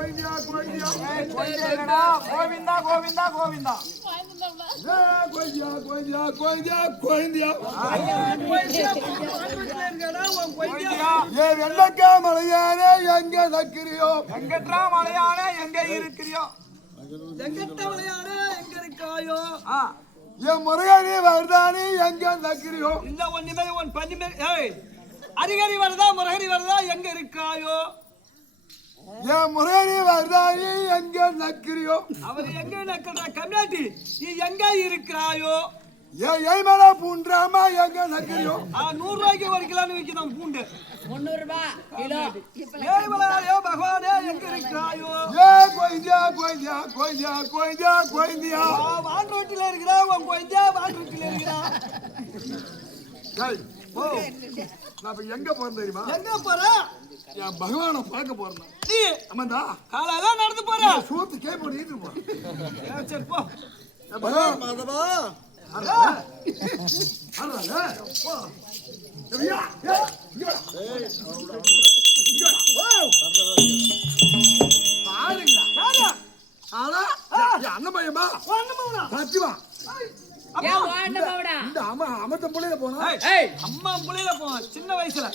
கோவிந்தா கோவிந்தா கோவிந்தா வெள்ளக்கா மலையானே எங்க நக்கிறியோ எங்கற்றா மலையானே எங்க இருக்கிறியோ எங்கட்ட மலையானே எங்க இருக்காயோ என் முருகனே வருதானே எங்க நக்கிறியோ இந்த ஒண்ணுமே ஒன் பண்ணிமே அரிகரி வருதா முருகரி வருதா எங்க இருக்காயோ என் முருகனே வருதானே எங்க நக்கிறியோ அவர் எங்க நக்கிறா கம்னாட்டி நீ எங்க இருக்கிறாயோ ஏய் மேல பூண்டாமா எங்க நக்கிறியோ 100 ரூபாய்க்கு ஒரு கிலோ விக்கிறோம் பூண்டு 300 ரூபாய் கிலோ ஏய் மலையாயோ பகவானே எங்க இருக்கிறாயோ கோயிந்தியா வான் ரோட்டில இருக்கிறா உன் கோயிந்தா வான் ரோட்டில இருக்கிறா நான் இப்ப எங்க போறேன் தெரியுமா எங்க போற என் பகவானை பார்க்க போறேன் நீ ஆமாண்டா காலால நடந்து போற சூத்து கேப் பண்ணிட்டு போ சரி போ பகவான் மாதவா அரா போ ஏய் அண்ணன் பையன்பா சத்தியமா இந்த அமத்த புள்ளையில போனா அம்மா புள்ளையில போ சின்ன வயசுல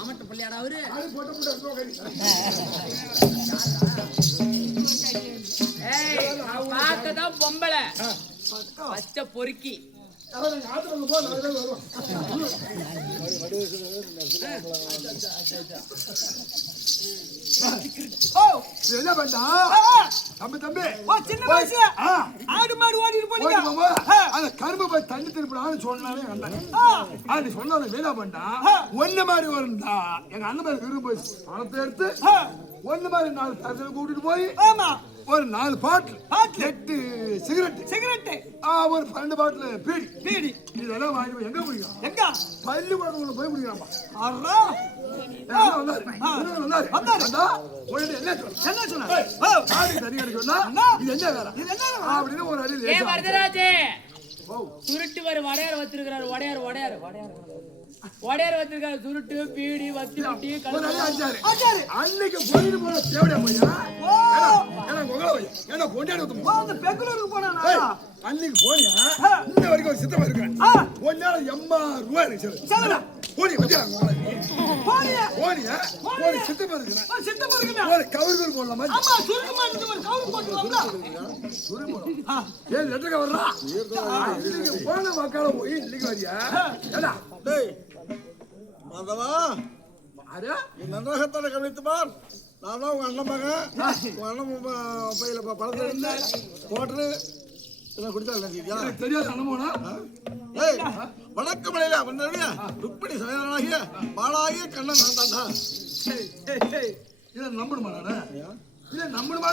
அமட்ட புள்ளையாடா அவரு பார்த்ததான் பொம்பளை பச்சை பொறுக்கி என்ன பண்ணா தம்பி சின்ன வயசு ஆடு மாடு ஓடிட்டு போனீங்க அந்த கரும்பு போய் தண்ணி திருப்பிடான்னு சொன்னாலே அது சொன்ன வேணா பண்ணா ஒண்ணு மாதிரி வருந்தா எங்க அண்ணன் மாதிரி விரும்ப பணத்தை எடுத்து ஒண்ணு மாதிரி 4 தரத்துல கூட்டிட்டு போய் ஒரு 4 பாட்டில் 8 சிகரெட் ஒரு 12 பாட்டில் பீடி இதெல்லாம் வாங்கி எங்க குடிக்கலாம் எங்க பள்ளி கூட போய் குடிக்கலாமா சுருட்டு வர வடையார் வச்சிருக்கிறாரு வடையார் வச்சிருக்காரு சுருட்டு பீடி வத்தி அன்னைக்கு போயிட்டு போன தேவையா பெங்களூருக்கு போனா அன்னைக்கு போனியா இன்ன வரைக்கும் சித்தமா இருக்கிறேன் ஒன்னால 80 ரூபாய் இருக்கு போனி சித்தமா இருக்கிறேன் ஒரு கவுர் போடலாமா லெட்டர் கவர்றா போன மக்களை போய் இன்னைக்கு வரியா நன்றாகத்தானே கவனித்து பார். நான் தான் உங்க அண்ணன் மகன். உங்க அண்ணன் பையில பழத்தை இருந்து போட்டு குடிச்சா தெரியாது அண்ணன் வடக்கு மலையில வந்தவங்க துப்படி சமையலாகிய பாலாகிய கண்ணன் நான் தாண்டா. இதை நம்பணுமா நானு? இதை நம்பணுமா?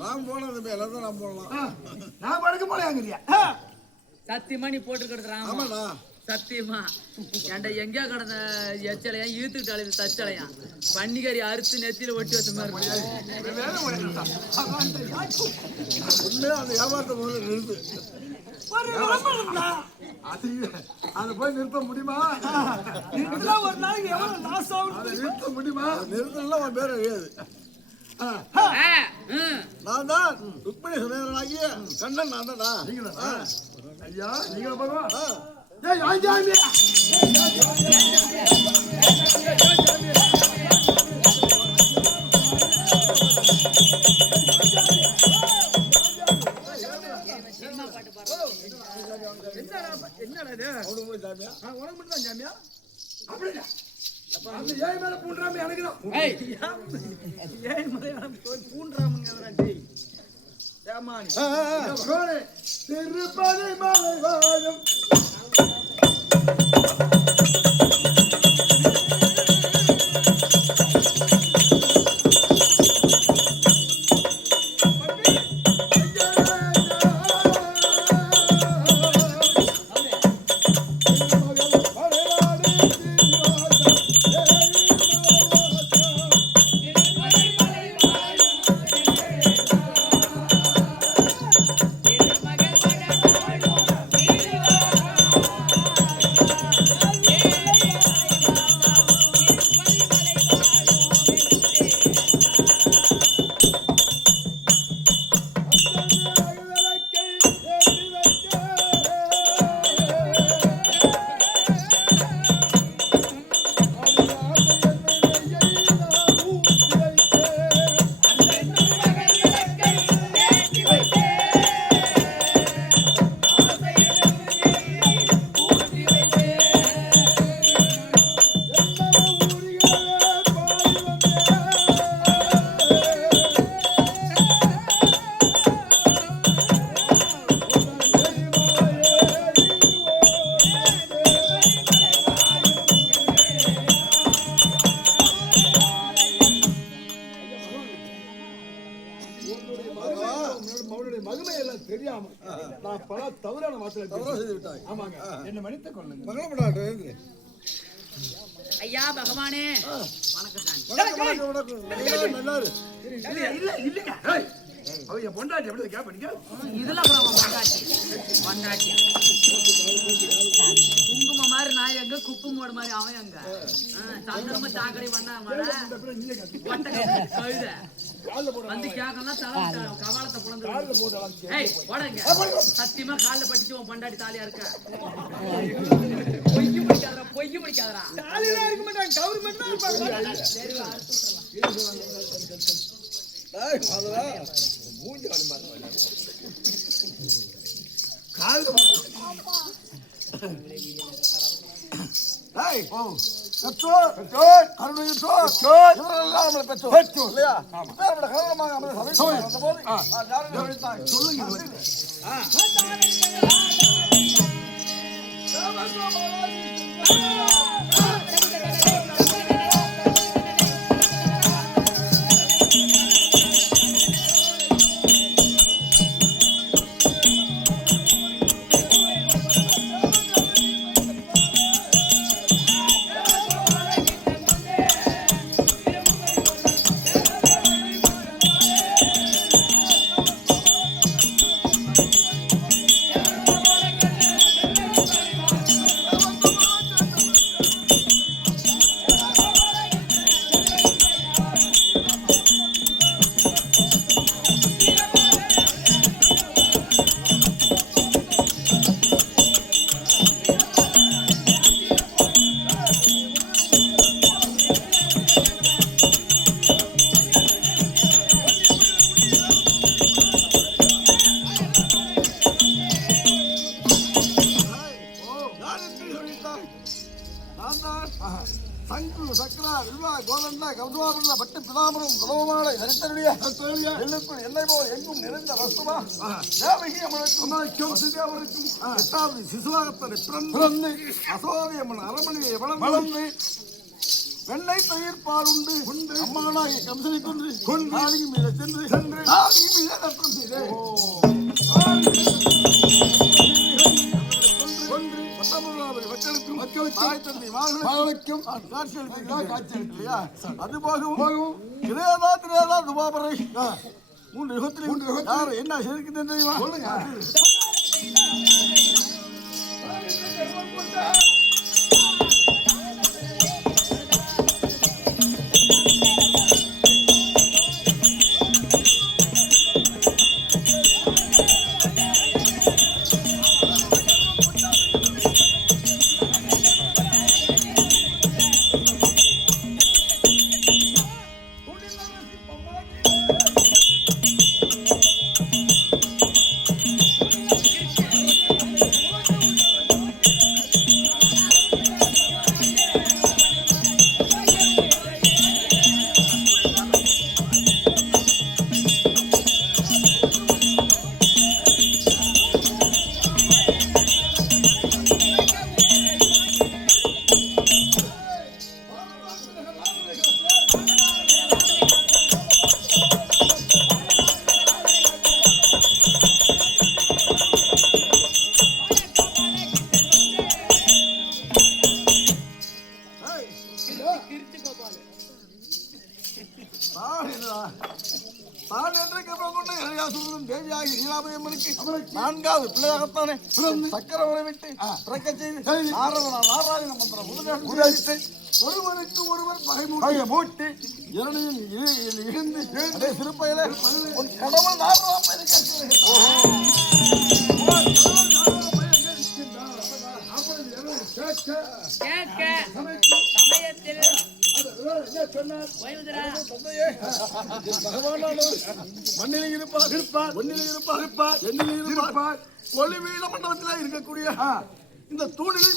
ராம போனது எல்லாத்தையும் ராம் போடலாம். நான் படுக்க போலையாங்கிறியா? சத்தியமா நீ போட்டுக்கிறது ராம சத்தியமா ஏன்டா எங்கேயா கடந்த எச்சலையா இழுத்துக்கிட்டாலே தச்சலையா பன்னிக்கறி அறுத்து நெத்தியில ஒட்டி வச்ச மாதிரி அந்த வியாபாரத்தை முதல்ல நிறுத்து. அதை போய் நிறுத்த முடியுமா? ஒரு நாளைக்கு எவ்வளவு நாசம் நிறுத்த முடியுமா? நிறுத்தலாம் உன் பேர் அறியாது. நான் தான் ருக்மிணி சமேதனாகிய கண்ணன் நான் தானா? ஐயா நீங்க பகவான் திருப்பதி மலை வாழும் வார்த்தையில தவறா செய்து விட்டாய். ஆமாங்க. என்ன மன்னித்துக் கொள்ளுங்க. மங்களப்படாட்டு. ஐயா பகவானே வணக்கம் சாமி. வணக்கம். நல்லா இரு. இல்ல இல்லங்க. ஏய் அவ என் பொண்டாட்டி எப்படி கேப்பீங்க? இதுல கூட அவன் பொண்டாட்டியா குங்கும மாதிரி நான் எங்க குப்பு மோடு மாதிரி அவன் எங்க சந்திரமா சாக்கடை பண்ண கழுத வந்து கேட்கலாம் கவாலத்தை புலந்து ஏய் போடங்க சத்தியமா காலில் பட்டுச்சு உன் பொண்டாட்டி தாலியா இருக்க பொய்ய பிடிக்காதரா தாலியா இருக்க மாட்டாங்க கவர்மெண்ட் தான் இருப்பாங்க. சரி டேய் பாதரா. மூஞ்சி வர மாதிரி. கால் டேய் பெற்றோர் பெற்றோர் இவரெல்லாம் நம்மளை பெற்றோர் இல்லையா? நம்மளோட கௌரவமாக நம்மளை சபை வந்தபோது யாரும் எழுத்தாங்க. சொல்லுங்க. சங்கு சக்கரா வில்வா கோதண்டா கௌதுவாபுர பட்டு பிதாமரம் குலவமாலை தரித்தருடைய எண்ணுக்குள் என்னை போல் எங்கும் நிறைந்த வஸ்துவா தேவகி அமலுக்கும் சிதேவருக்கும் எட்டாவது சிசுவாகத்தனை பிறந்து அசோதியம்மன் அரமணியை வளர்ந்து வெண்ணெய் தயிர் பால் உண்டு அம்மானாகி கம்சனை கொன்று காளியும் மீத சென்று காளியும் மீத நற்றம் செய்தே மக்களுக்கும் அது போகவும் திரேதா துபாபரை 3 யுகத்தில் என்ன செய்திருக்குன்னு தெரியுமா? சொல்லுங்க. நான்காவது பிள்ளையாகத்தானே சக்கர விட்டு பிறக்க செய்து நாராயண மந்திரம் உதவித்து ஒருவருக்கு ஒருவர் பகை மூட்டி இரணையும் இழந்து சிறுப்பையில ஒரு கடவுள் நாராயண மண்ணிலே இருப்பார் ஒளிவீழ மண்டபத்தில் இருக்கக்கூடிய இந்த தூணில்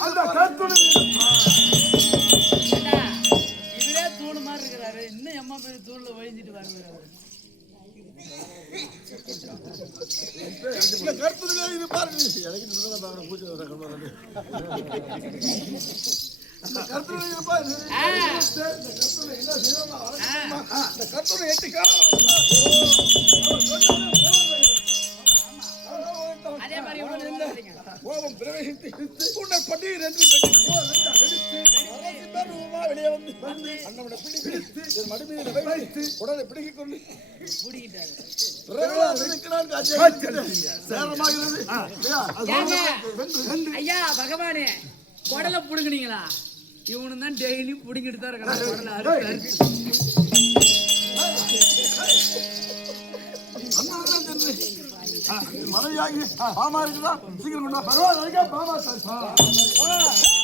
இவரே தூணு மாதிரி இருக்கிறாரு. இன்னும் எம்மா பேர் தூண்ல வழிஞ்சிட்டு வருகிறாரு. கருத்துலே இருப்பார். கருத்துல இருப்பார். கருத்துல எட்டிக்கா அதே மாதிரி உலகம் பிரவேசித்து உன்னை பட்டீர் என்று வெளியே வந்து அண்ணவனை பிடித்து என் மடிமையில வைத்து உடலை பிடிக்கிக் கொண்டு ஐயா பகவானே குடலை புடுங்குனீங்களா? இவனு தான் டெய்லி புடுங்கிட்டு தான் இருக்கான் குடலை அறுத்து. மனைவியாகி பாமா இருக்குதா? சீக்கிரம் கொண்டு வா. பரவாயில்ல பாமா சார்.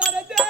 மரத்தே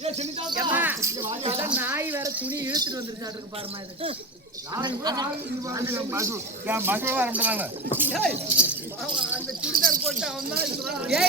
ஏ சின்ன தாத்தா ஏம்மா, ஏதோ நாய் வேற துணி இழுத்துட்டு வந்துருக்காட்டு பாருமா இது. என் மகள் வரமாட்டாங்க ஏய் அவன் அந்த சுடிதார் போட்டு அவன் தான் ஏய்